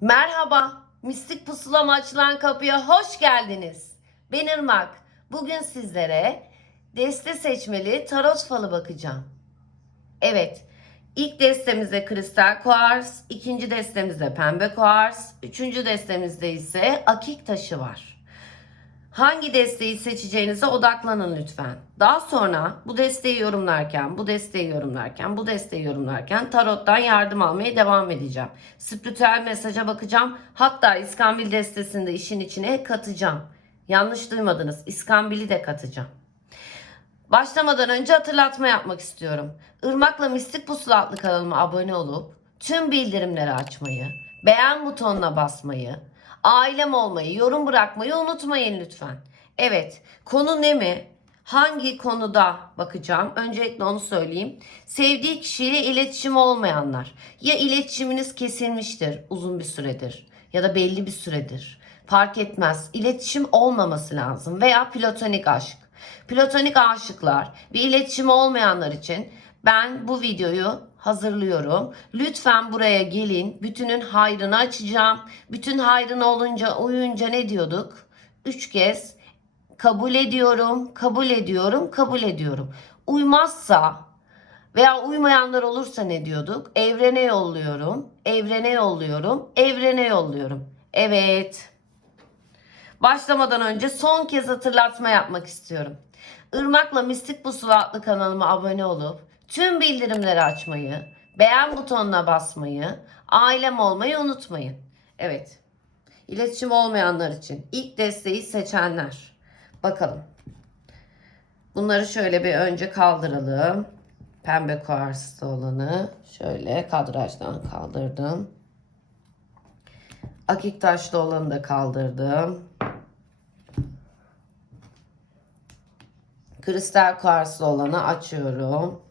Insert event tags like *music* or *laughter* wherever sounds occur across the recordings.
Merhaba, Mistik Pusulama açılan kapıya hoş geldiniz. Ben Irmak. Bugün sizlere deste seçmeli tarot falı bakacağım. Evet, ilk destemizde kristal kuars, ikinci destemizde pembe kuars, üçüncü destemizde ise akik taşı var. Hangi desteği seçeceğinize odaklanın lütfen. Daha sonra bu desteği yorumlarken, bu desteği yorumlarken, bu desteği yorumlarken tarottan yardım almaya devam edeceğim. Spiritüel mesaja bakacağım. Hatta İskambil destesini de işin içine katacağım. Yanlış duymadınız. İskambil'i de katacağım. Başlamadan önce hatırlatma yapmak istiyorum. Irmak'la Mistik Pusula adlı kanalıma abone olup tüm bildirimleri açmayı, beğen butonuna basmayı, ailem olmayı, yorum bırakmayı unutmayın lütfen. Evet, konu ne mi? Hangi konuda bakacağım? Öncelikle onu söyleyeyim. Sevdiği kişiyle iletişim olmayanlar. Ya iletişiminiz kesilmiştir uzun bir süredir ya da belli bir süredir. Fark etmez. İletişim olmaması lazım veya platonik aşk. Platonik aşıklar ve iletişimi olmayanlar için ben bu videoyu hazırlıyorum. Lütfen buraya gelin. Bütünün hayrını açacağım. Bütün hayrını olunca uyunca ne diyorduk? Üç kez kabul ediyorum, kabul ediyorum, kabul ediyorum. Uymazsa veya uymayanlar olursa ne diyorduk? Evrene yolluyorum, evrene yolluyorum, evrene yolluyorum. Evet. Başlamadan önce son kez hatırlatma yapmak istiyorum. Irmak'la Mistik Pusula adlı kanalıma abone olup tüm bildirimleri açmayı, beğen butonuna basmayı, ailem olmayı unutmayın. Evet. İletişim olmayanlar için ilk desteği seçenler. Bakalım. Bunları şöyle bir önce kaldıralım. Pembe kuarslı olanı şöyle kadrajdan kaldırdım. Akik taşlı olanı da kaldırdım. Kristal kuarslı olanı açıyorum.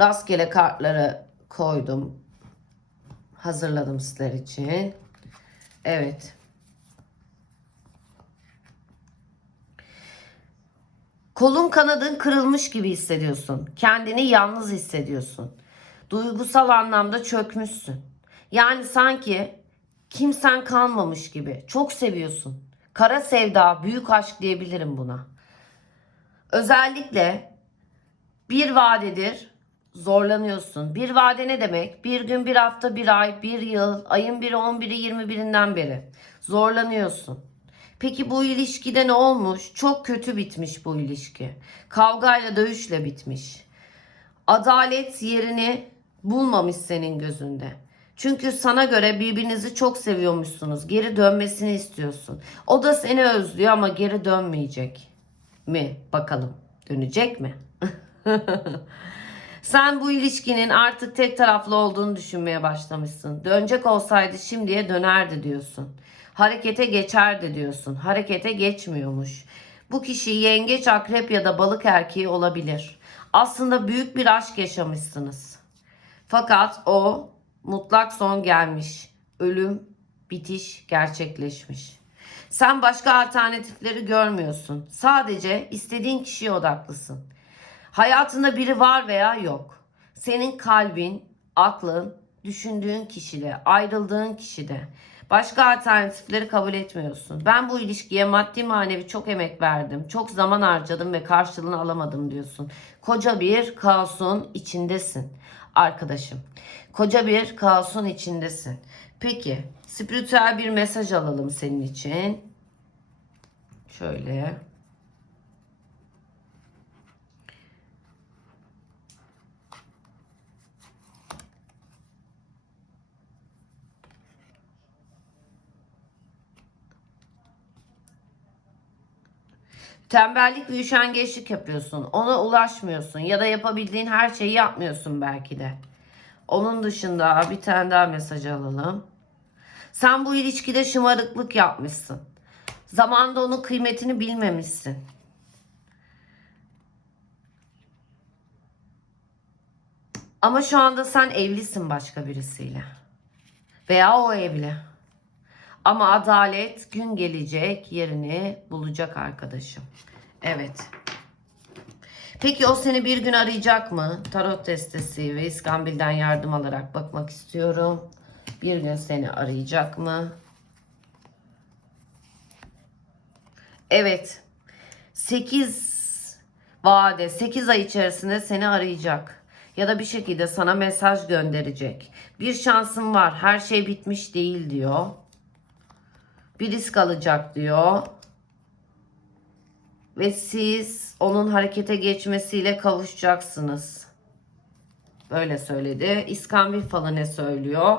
Rastgele kartları koydum. Hazırladım sizler için. Evet. Kolun kanadın kırılmış gibi hissediyorsun. Kendini yalnız hissediyorsun. Duygusal anlamda çökmüşsün. Yani sanki kimsen kalmamış gibi. Çok seviyorsun. Kara sevda, büyük aşk diyebilirim buna. Özellikle bir vadedir zorlanıyorsun. Bir vade ne demek? Bir gün, bir hafta, bir ay, bir yıl, ayın biri, on biri, yirmi birinden beri zorlanıyorsun. Peki bu ilişkide ne olmuş? Çok kötü bitmiş bu ilişki. Kavgayla dövüşle bitmiş. Adalet yerini bulmamış senin gözünde. Çünkü sana göre birbirinizi çok seviyormuşsunuz. Geri dönmesini istiyorsun. O da seni özlüyor ama geri dönmeyecek mi? Bakalım. Dönecek mi? *laughs* Sen bu ilişkinin artık tek taraflı olduğunu düşünmeye başlamışsın. Dönecek olsaydı şimdiye dönerdi diyorsun. Harekete geçerdi diyorsun. Harekete geçmiyormuş. Bu kişi yengeç, akrep ya da balık erkeği olabilir. Aslında büyük bir aşk yaşamışsınız. Fakat o mutlak son gelmiş. Ölüm, bitiş gerçekleşmiş. Sen başka alternatifleri görmüyorsun. Sadece istediğin kişiye odaklısın. Hayatında biri var veya yok. Senin kalbin, aklın, düşündüğün kişide, ayrıldığın kişide. Başka alternatifleri kabul etmiyorsun. Ben bu ilişkiye maddi manevi çok emek verdim. Çok zaman harcadım ve karşılığını alamadım diyorsun. Koca bir kaosun içindesin arkadaşım. Koca bir kaosun içindesin. Peki, spiritüel bir mesaj alalım senin için. Şöyle. Tembellik ve üşengeçlik yapıyorsun. Ona ulaşmıyorsun ya da yapabildiğin her şeyi yapmıyorsun belki de. Onun dışında bir tane daha mesaj alalım. Sen bu ilişkide şımarıklık yapmışsın. Zamanda onun kıymetini bilmemişsin. Ama şu anda sen evlisin başka birisiyle. Veya o evli. Ama adalet gün gelecek yerini bulacak arkadaşım. Evet. Peki o seni bir gün arayacak mı? Tarot destesi ve İskambil'den yardım alarak bakmak istiyorum. Bir gün seni arayacak mı? Evet. 8 vade 8 ay içerisinde seni arayacak. Ya da bir şekilde sana mesaj gönderecek. Bir şansın var. Her şey bitmiş değil diyor. Bir risk alacak diyor. Ve siz onun harekete geçmesiyle kavuşacaksınız. Böyle söyledi. İskambil falı ne söylüyor?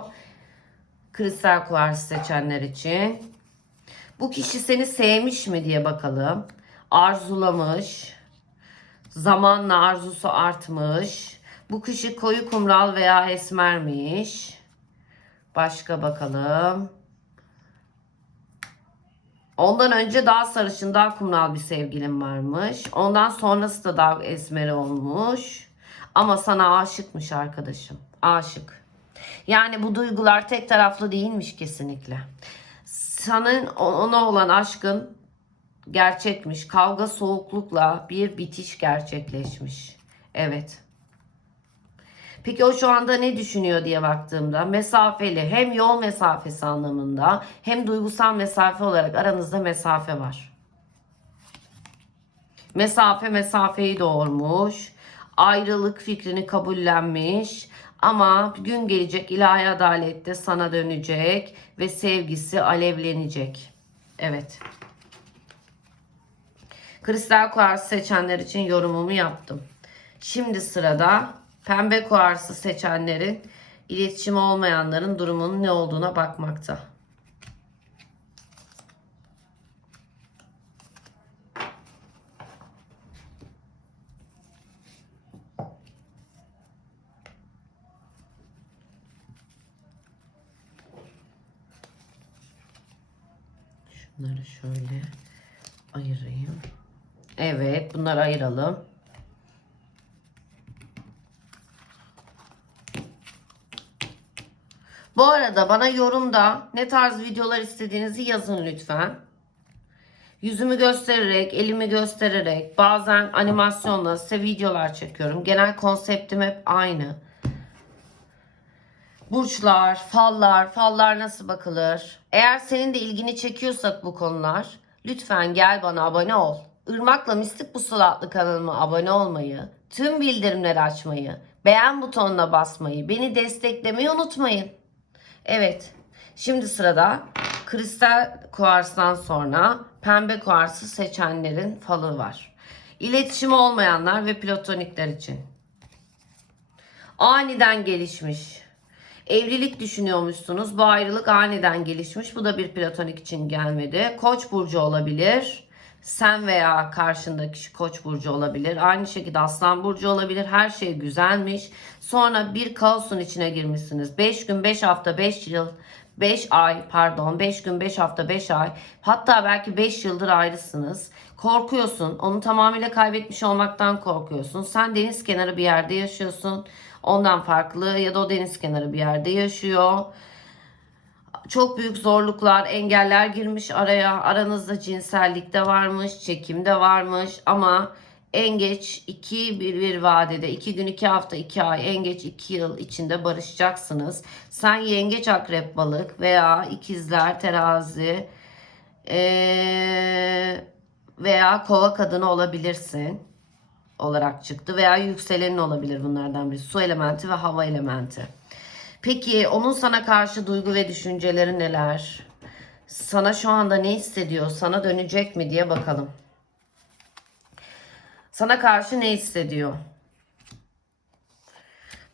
Kristal kuvars seçenler için. Bu kişi seni sevmiş mi diye bakalım. Arzulamış. Zamanla arzusu artmış. Bu kişi koyu kumral veya esmermiş. Başka bakalım. Ondan önce daha sarışın, daha kumral bir sevgilim varmış. Ondan sonrası da daha esmer olmuş. Ama sana aşıkmış arkadaşım. Aşık. Yani bu duygular tek taraflı değilmiş kesinlikle. Senin ona olan aşkın gerçekmiş. Kavga soğuklukla bir bitiş gerçekleşmiş. Evet. Peki o şu anda ne düşünüyor diye baktığımda mesafeli hem yol mesafesi anlamında hem duygusal mesafe olarak aranızda mesafe var. Mesafe mesafeyi doğurmuş. Ayrılık fikrini kabullenmiş. Ama gün gelecek ilahi adalette sana dönecek ve sevgisi alevlenecek. Evet. Kristal kuarsı seçenler için yorumumu yaptım. Şimdi sırada pembe kuarsı seçenlerin iletişim olmayanların durumunun ne olduğuna bakmakta. Şunları şöyle ayırayım. Evet, bunları ayıralım. Bu arada bana yorumda ne tarz videolar istediğinizi yazın lütfen. Yüzümü göstererek, elimi göstererek, bazen animasyonla size videolar çekiyorum. Genel konseptim hep aynı. Burçlar, fallar, fallar nasıl bakılır? Eğer senin de ilgini çekiyorsak bu konular, lütfen gel bana abone ol. Irmak'la Mistik Pusula adlı kanalıma abone olmayı, tüm bildirimleri açmayı, beğen butonuna basmayı, beni desteklemeyi unutmayın. Evet, şimdi sırada kristal kuarstan sonra pembe kuarsı seçenlerin falı var. İletişimi olmayanlar ve platonikler için. Aniden gelişmiş. Evlilik düşünüyormuşsunuz. Bu ayrılık aniden gelişmiş. Bu da bir platonik için gelmedi. Koç burcu olabilir. Sen veya karşındaki kişi koç burcu olabilir. Aynı şekilde aslan burcu olabilir. Her şey güzelmiş. Sonra bir kaosun içine girmişsiniz. 5 gün, 5 hafta, 5 yıl, 5 ay pardon 5 gün, 5 hafta, 5 ay hatta belki 5 yıldır ayrısınız. Korkuyorsun. Onu tamamıyla kaybetmiş olmaktan korkuyorsun. Sen deniz kenarı bir yerde yaşıyorsun. Ondan farklı ya da o deniz kenarı bir yerde yaşıyor. Çok büyük zorluklar, engeller girmiş araya. Aranızda cinsellik de varmış, çekim de varmış ama en geç 2 bir, bir vadede 2 gün 2 hafta 2 ay en geç 2 yıl içinde barışacaksınız. Sen yengeç akrep balık veya ikizler terazi ee, veya kova kadını olabilirsin olarak çıktı veya yükselenin olabilir bunlardan biri su elementi ve hava elementi. Peki onun sana karşı duygu ve düşünceleri neler? Sana şu anda ne hissediyor? Sana dönecek mi diye bakalım. Sana karşı ne hissediyor?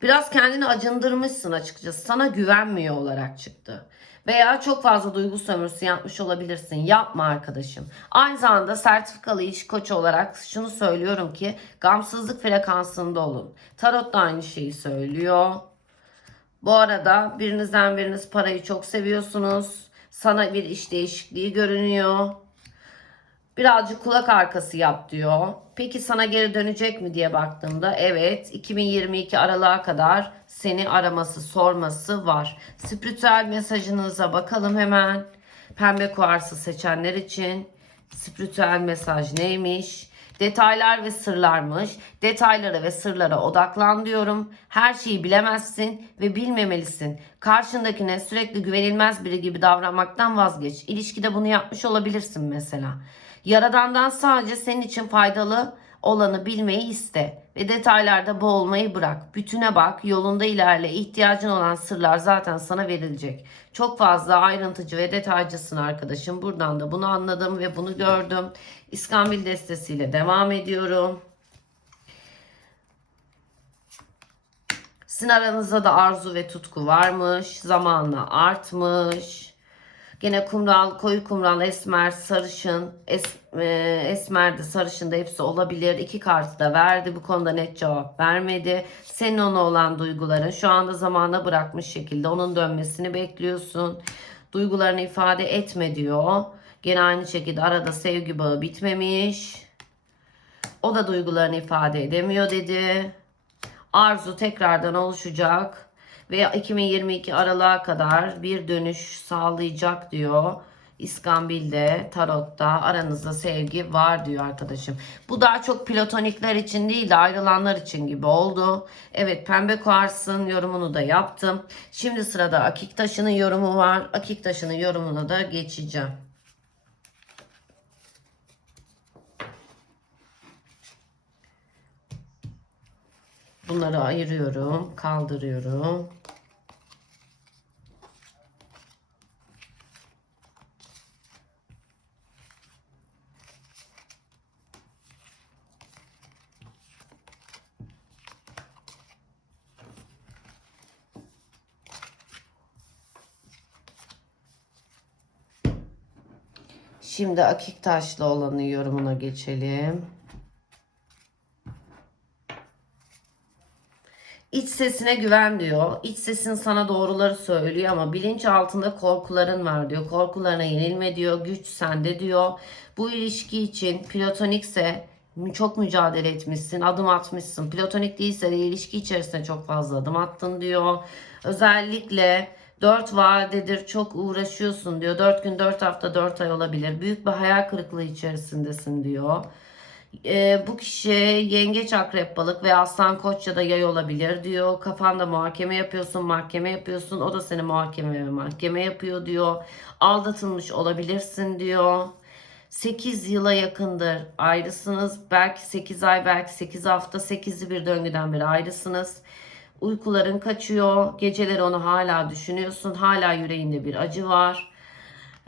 Biraz kendini acındırmışsın açıkçası. Sana güvenmiyor olarak çıktı. Veya çok fazla duygu sömürüsü yapmış olabilirsin. Yapma arkadaşım. Aynı zamanda sertifikalı iş koçu olarak şunu söylüyorum ki gamsızlık frekansında olun. Tarot da aynı şeyi söylüyor. Bu arada birinizden biriniz parayı çok seviyorsunuz. Sana bir iş değişikliği görünüyor. Birazcık kulak arkası yap diyor. Peki sana geri dönecek mi diye baktığımda evet 2022 aralığa kadar seni araması sorması var. Spiritüel mesajınıza bakalım hemen. Pembe kuarsı seçenler için spiritüel mesaj neymiş? Detaylar ve sırlarmış. Detaylara ve sırlara odaklan diyorum. Her şeyi bilemezsin ve bilmemelisin. Karşındakine sürekli güvenilmez biri gibi davranmaktan vazgeç. İlişkide bunu yapmış olabilirsin mesela. Yaradandan sadece senin için faydalı olanı bilmeyi iste ve detaylarda boğulmayı bırak. Bütüne bak, yolunda ilerle. İhtiyacın olan sırlar zaten sana verilecek. Çok fazla ayrıntıcı ve detaycısın arkadaşım. Buradan da bunu anladım ve bunu gördüm. İskambil destesiyle devam ediyorum. Sizin aranızda da arzu ve tutku varmış. Zamanla artmış. Gene kumral, koyu kumral, esmer, sarışın, es, e, esmer de sarışın da hepsi olabilir. İki kartı da verdi. Bu konuda net cevap vermedi. Senin ona olan duyguların şu anda zamana bırakmış şekilde onun dönmesini bekliyorsun. Duygularını ifade etme diyor. Gene aynı şekilde arada sevgi bağı bitmemiş. O da duygularını ifade edemiyor dedi. Arzu tekrardan oluşacak ve 2022 aralığa kadar bir dönüş sağlayacak diyor. İskambil'de, Tarot'ta aranızda sevgi var diyor arkadaşım. Bu daha çok platonikler için değil de ayrılanlar için gibi oldu. Evet pembe kuarsın yorumunu da yaptım. Şimdi sırada akik taşının yorumu var. Akik taşının yorumuna da geçeceğim. Bunları ayırıyorum, kaldırıyorum. Şimdi akik taşlı olanı yorumuna geçelim. İç sesine güven diyor. İç sesin sana doğruları söylüyor ama bilinç altında korkuların var diyor. Korkularına yenilme diyor. Güç sende diyor. Bu ilişki için platonikse çok mücadele etmişsin, adım atmışsın. Platonik değilse de ilişki içerisinde çok fazla adım attın diyor. Özellikle 4 vadedir çok uğraşıyorsun diyor. 4 gün, 4 hafta, 4 ay olabilir. Büyük bir hayal kırıklığı içerisindesin diyor. Ee, bu kişi yengeç, akrep, balık ve aslan, koç ya da yay olabilir diyor. Kafanda muhakeme yapıyorsun, mahkeme yapıyorsun. O da seni muhakeme ve mahkeme yapıyor diyor. Aldatılmış olabilirsin diyor. 8 yıla yakındır ayrısınız. Belki 8 ay, belki 8 hafta, 8'li bir döngüden beri ayrısınız. Uykuların kaçıyor. Geceleri onu hala düşünüyorsun. Hala yüreğinde bir acı var.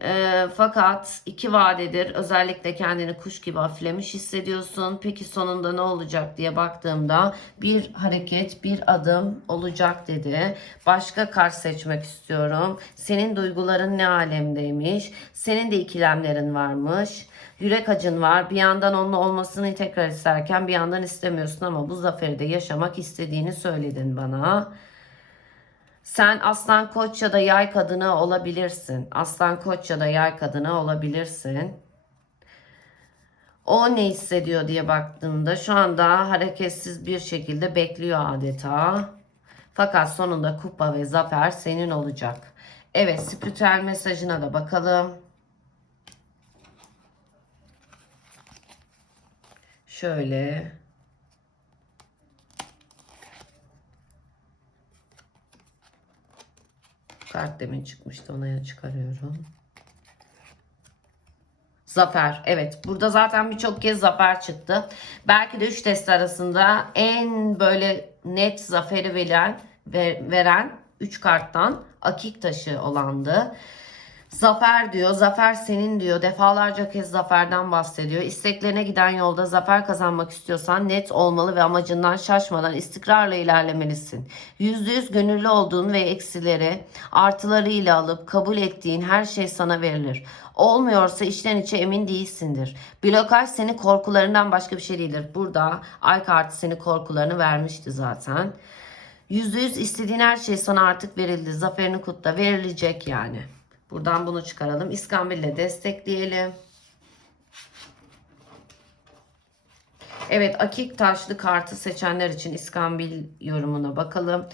E, fakat iki vadedir özellikle kendini kuş gibi hafiflemiş hissediyorsun. Peki sonunda ne olacak diye baktığımda bir hareket, bir adım olacak dedi. Başka kart seçmek istiyorum. Senin duyguların ne alemdeymiş? Senin de ikilemlerin varmış. Yürek acın var. Bir yandan onunla olmasını tekrar isterken bir yandan istemiyorsun ama bu zaferi de yaşamak istediğini söyledin bana. Sen aslan koç ya da yay kadını olabilirsin. Aslan koç ya da yay kadını olabilirsin. O ne hissediyor diye baktığımda şu anda hareketsiz bir şekilde bekliyor adeta. Fakat sonunda kupa ve zafer senin olacak. Evet spiritüel mesajına da bakalım. Şöyle. Kart demin çıkmıştı ona çıkarıyorum. Zafer. Evet. Burada zaten birçok kez zafer çıktı. Belki de 3 test arasında en böyle net zaferi veren, veren 3 karttan akik taşı olandı. Zafer diyor, zafer senin diyor. Defalarca kez zaferden bahsediyor. İsteklerine giden yolda zafer kazanmak istiyorsan net olmalı ve amacından şaşmadan istikrarla ilerlemelisin. Yüzde yüz gönüllü olduğun ve eksileri artılarıyla alıp kabul ettiğin her şey sana verilir. Olmuyorsa içten içe emin değilsindir. Blokaj seni korkularından başka bir şey değildir. Burada ay kartı seni korkularını vermişti zaten. Yüzde yüz istediğin her şey sana artık verildi. Zaferini kutla verilecek yani. Buradan bunu çıkaralım. İskambil'le destekleyelim. Evet akik taşlı kartı seçenler için İskambil yorumuna bakalım.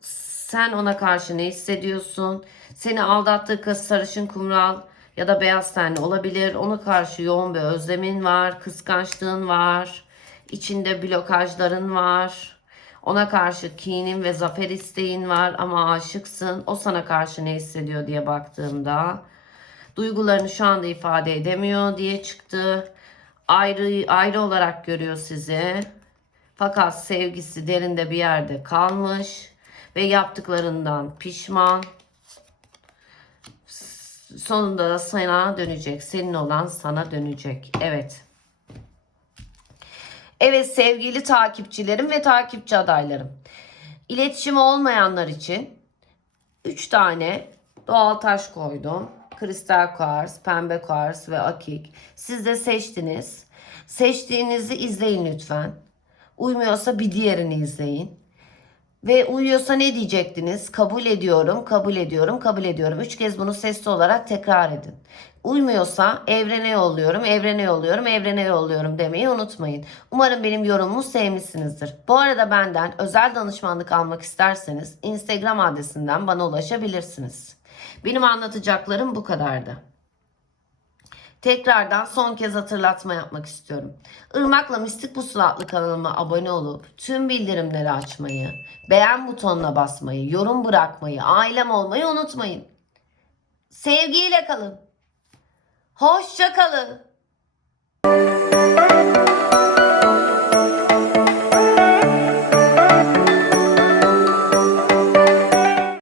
Sen ona karşı ne hissediyorsun? Seni aldattığı kız sarışın kumral ya da beyaz tenli olabilir. Ona karşı yoğun bir özlemin var, kıskançlığın var, içinde blokajların var. Ona karşı kinin ve zafer isteğin var ama aşıksın. O sana karşı ne hissediyor diye baktığımda duygularını şu anda ifade edemiyor diye çıktı. Ayrı ayrı olarak görüyor sizi. Fakat sevgisi derinde bir yerde kalmış ve yaptıklarından pişman. Sonunda da sana dönecek. Senin olan sana dönecek. Evet. Evet sevgili takipçilerim ve takipçi adaylarım. İletişimi olmayanlar için 3 tane doğal taş koydum. Kristal kars, pembe kars ve akik. Siz de seçtiniz. Seçtiğinizi izleyin lütfen. Uymuyorsa bir diğerini izleyin. Ve uyuyorsa ne diyecektiniz? Kabul ediyorum, kabul ediyorum, kabul ediyorum. Üç kez bunu sesli olarak tekrar edin. Uymuyorsa evrene yolluyorum, evrene yolluyorum, evrene yolluyorum demeyi unutmayın. Umarım benim yorumumu sevmişsinizdir. Bu arada benden özel danışmanlık almak isterseniz Instagram adresinden bana ulaşabilirsiniz. Benim anlatacaklarım bu kadardı. Tekrardan son kez hatırlatma yapmak istiyorum. Irmak'la Mistik Pusula adlı kanalıma abone olup tüm bildirimleri açmayı, beğen butonuna basmayı, yorum bırakmayı, ailem olmayı unutmayın. Sevgiyle kalın. Hoşçakalın.